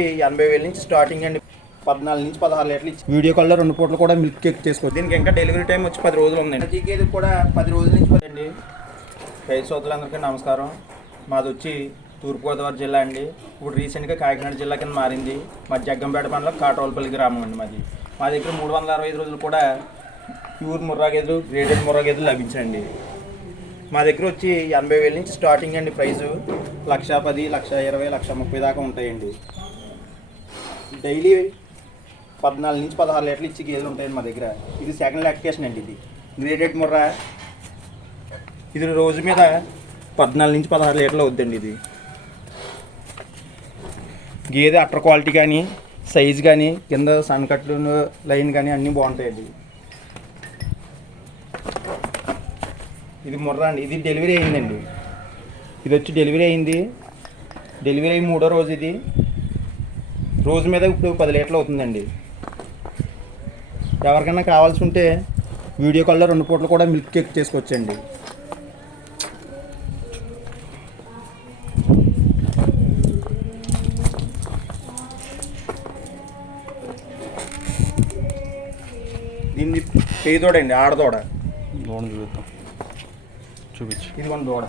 80,000 నుంచి స్టార్టింగ్ అండి. 14 నుంచి 16 లీటర్లు ఇచ్చి వీడియో కాల్లో 2 పూటలు కూడా మిల్క్ కేక్ చేసుకోవచ్చు. దీనికి ఇంకా డెలివరీ టైం వచ్చి 10 రోజులు ఉందండి. ప్రతి గేదె కూడా 10 రోజుల నుంచి అండి. రైతు సోదరులందరికీ నమస్కారం. మాది వచ్చి తూర్పుగోదావరి జిల్లా అండి. ఇప్పుడు రీసెంట్గా కాకినాడ జిల్లా కింద మారింది. మాది జగ్గంపేట మండలం కాటోలపల్లి గ్రామం అండి. మా దగ్గర 365 రోజులు కూడా ప్యూర్ ముర్రా గేదెలు, గ్రేడెడ్ ముర్రా గేదెలు లభించండి. మా దగ్గర వచ్చి 80,000 నుంచి స్టార్టింగ్ అండి. ప్రైజు 1,10,000, 1,20,000, 1,30,000 దాకా ఉంటాయండి. డైలీ 14 నుంచి 16 లీటర్లు ఇచ్చి గేదెలు ఉంటాయండి మా దగ్గర. ఇది సెకండ్ లాక్టేషన్ అండి. ఇది గ్రేడెడ్ ముర్రా. ఇది రోజు మీద 14 నుంచి 16 లీటర్లు అవుద్దండి. ఇది గేదె అట్టర్ క్వాలిటీ కానీ, సైజ్ కానీ, కింద సన్కట్లు లైన్ కానీ అన్నీ బాగుంటాయండి. ఇది ముర్రా అండి. ఇది డెలివరీ అయిందండి. ఇది వచ్చి డెలివరీ అయింది. డెలివరీ అయ్యి 3వ రోజు. ఇది రోజు మీద ఇప్పుడు 10 లీటర్లు అవుతుందండి. ఎవరికైనా కావాల్సి ఉంటే వీడియో కాల్లో 2 పూటలు కూడా మిల్క్ కేక్ చేసుకోవచ్చండి. దీన్ని పేదోడండి, ఆడదోడ. దూడ చూద్దాం, చూపించు. ఇది మన దూడ.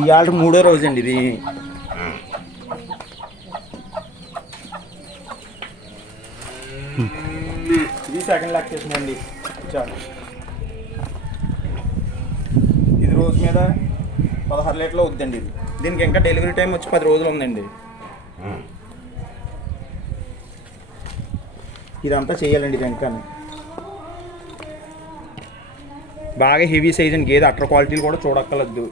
ఇవాళ 3వ రోజు అండి. ఇది సెకండ్ లాక్టేషన్ అండి. చాలు. ఇది రోజు మీద 16 లీటర్లు అవుద్దండి. ఇది దీనికి ఇంకా డెలివరీ టైం వచ్చి 10 రోజులు ఉందండి. ఇదంతా చేయాలండి. ఇది ఇంకా బాగా హెవీ సైజ్ అండి. గేదె అట్టర్ క్వాలిటీలు కూడా చూడక్కర్లేదు.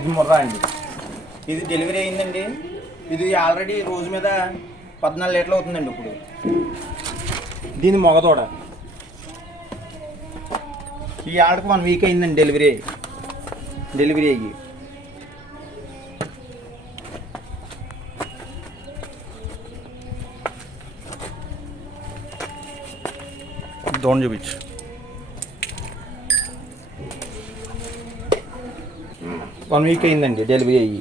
ఇది ముర్రా అండి. ఇది డెలివరీ అయిందండి. ఇది ఆల్రెడీ రోజు మీద 14 లీటర్లు అవుతుందండి. ఇప్పుడు దీని మొగదోడ. ఈ ఆడకు 1 వీక్ అయిందండి డెలివరీ అయ్యి. దూడ చూపించు. వన్ వీక్ అయిందండి డెలివరీ అయ్యి.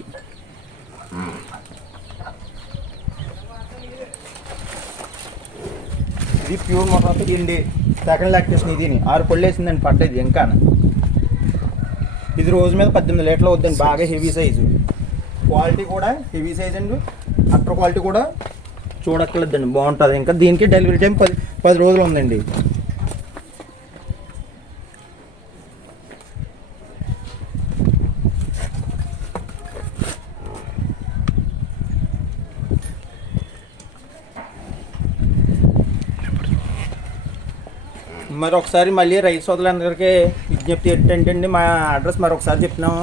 ఇది ప్యూర్ మొత్తం ఇండి సెకండ్ లాక్టేషన్. ఇది 6 పళ్ళు వేసిందండి. పడ్డది ఇంకా. ఇది రోజు మీద 18 లీటర్లు అవుద్దండి. బాగా హెవీ సైజు. క్వాలిటీ కూడా హెవీ సైజ్ అండి. అట్టర్ క్వాలిటీ కూడా చూడక్కర్లేదండి, బాగుంటుంది. ఇంకా దీనికి డెలివరీ టైం 10 రోజులు ఉందండి. మరొకసారి మళ్ళీ రైతు సోదరులందరికీ విజ్ఞప్తి ఏంటంటే, మా అడ్రస్ మరొకసారి చెప్తున్నాము.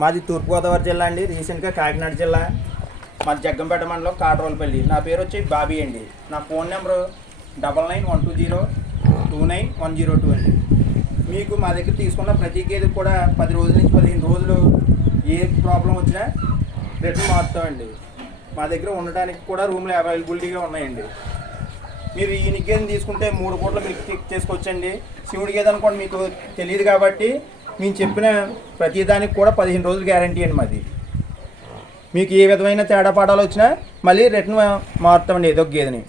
మాది తూర్పుగోదావరి జిల్లా అండి. రీసెంట్గా కాకినాడ జిల్లా. మాది జగ్గంపేట మండలం కాటోలపల్లి. నా పేరు వచ్చి బాబీ అండి. నా ఫోన్ నెంబరు 9912029102 అండి. మీకు మా దగ్గర తీసుకున్న ప్రతి గేదెకి కూడా 10 రోజుల నుంచి 15 రోజులు ఏ ప్రాబ్లం వచ్చినా రిటర్న్ మారుతామండి. మా దగ్గర ఉండడానికి కూడా రూమ్లు అవైలబిలిటీగా ఉన్నాయండి. మీరు ఈ గేదెని తీసుకుంటే 3 పూటలు మిల్క్ కేక్ చేసుకోవచ్చండి. శివుడి గేదె అనుకోండి, మీకు తెలియదు కాబట్టి మేము చెప్పిన ప్రతిదానికి కూడా 15 రోజులు గ్యారంటీ అండి మాది. మీకు ఏ విధమైన తేడా పాడాలు వచ్చినా మళ్ళీ రిటర్న్ మారుతామండి ఏదో ఒక గేదెని.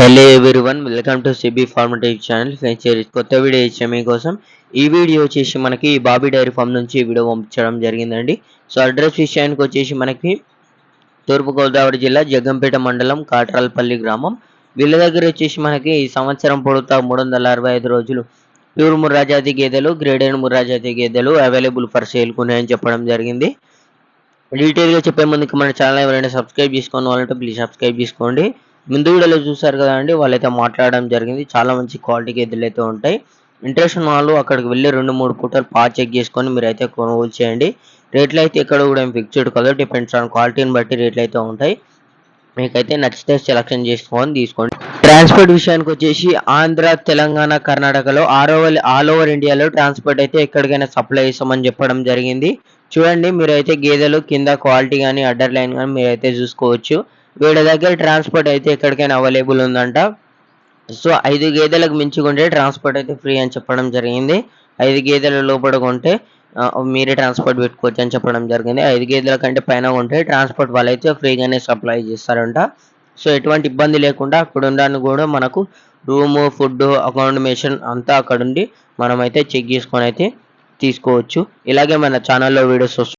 Hello everyone, welcome to CB formative channel. Friends, కొత్త వీడియో ఇచ్చే మీకోసం ఈ వీడియో వచ్చేసి మనకి బాబీ డైరీ ఫామ్ నుంచి వీడియో పంపించడం జరిగిందండి. సో అడ్రస్ విషయానికి వచ్చేసి మనకి తూర్పుగోదావరి జిల్లా జగ్గంపేట మండలం కాట్రాలపల్లి గ్రామం. వీళ్ళ దగ్గర వచ్చేసి మనకి ఈ సంవత్సరం పొడవుతా 365 రోజులు ప్యూర్ ముర్రా జాతి గేదెలు, గ్రేడెడ్ ముర్రా జాతి గేదెలు అవైలబుల్ ఫర్ సేల్ ఉన్నాయని చెప్పడం జరిగింది. డీటెయిల్గా చెప్పే ముందుకు మన ఛానల్ ఎవరైనా సబ్స్క్రైబ్ చేసుకోని వాళ్ళంటే ప్లీజ్ సబ్స్క్రైబ్ చేసుకోండి. ముందు వీడియోలో చూసారు కదా అండి, వాళ్ళైతే మాట్లాడడం జరిగింది. చాలా మంచి క్వాలిటీ గేదెలు అయితే ఉంటాయి. ఇంట్రెస్ట్ ఉన్న వాళ్ళు అక్కడికి వెళ్ళి 2-3 పూటలు చెక్ చేసుకొని మీరైతే కొనుగోలు చేయండి. రేట్లు అయితే ఇక్కడ కూడా ఫిక్స్డ్ కాదు, డిపెండ్స్ ఆన్ క్వాలిటీని బట్టి రేట్లు అయితే ఉంటాయి. మీకైతే నచ్చితే సెలెక్షన్ చేసుకొని తీసుకోండి. ట్రాన్స్పోర్ట్ విషయానికి వచ్చేసి ఆంధ్ర, తెలంగాణ, కర్ణాటకలో ఆల్ ఓవర్ ఇండియాలో ట్రాన్స్పోర్ట్ అయితే ఎక్కడికైనా సప్లై చేస్తామని చెప్పడం జరిగింది. చూడండి, మీరైతే గేదెలు కింద క్వాలిటీ కానీ అడ్డర్ లైన్ కానీ మీరైతే చూసుకోవచ్చు. వీళ్ళ దగ్గర ట్రాన్స్పోర్ట్ అయితే ఎక్కడికైనా అవైలబుల్ ఉందంట. సో 5 గేదెలకు మించి కొంటే ట్రాన్స్పోర్ట్ అయితే ఫ్రీ అని చెప్పడం జరిగింది. 5 గేదెల లోపల కొంటే మీరే ట్రాన్స్పోర్ట్ పెట్టుకోవచ్చు అని చెప్పడం జరిగింది. 5 గేదెల కంటే పైన కొంటే ట్రాన్స్పోర్ట్ వాళ్ళైతే ఫ్రీగానే సప్లై చేస్తారంట. సో ఎటువంటి ఇబ్బంది లేకుండా అక్కడ ఉండడానికి కూడా మనకు రూము, ఫుడ్, అకామిడేషన్ అంతా అక్కడ ఉండి మనమైతే చెక్ చేసుకొని అయితే తీసుకోవచ్చు. ఇలాగే మన ఛానల్లో వీడియోస్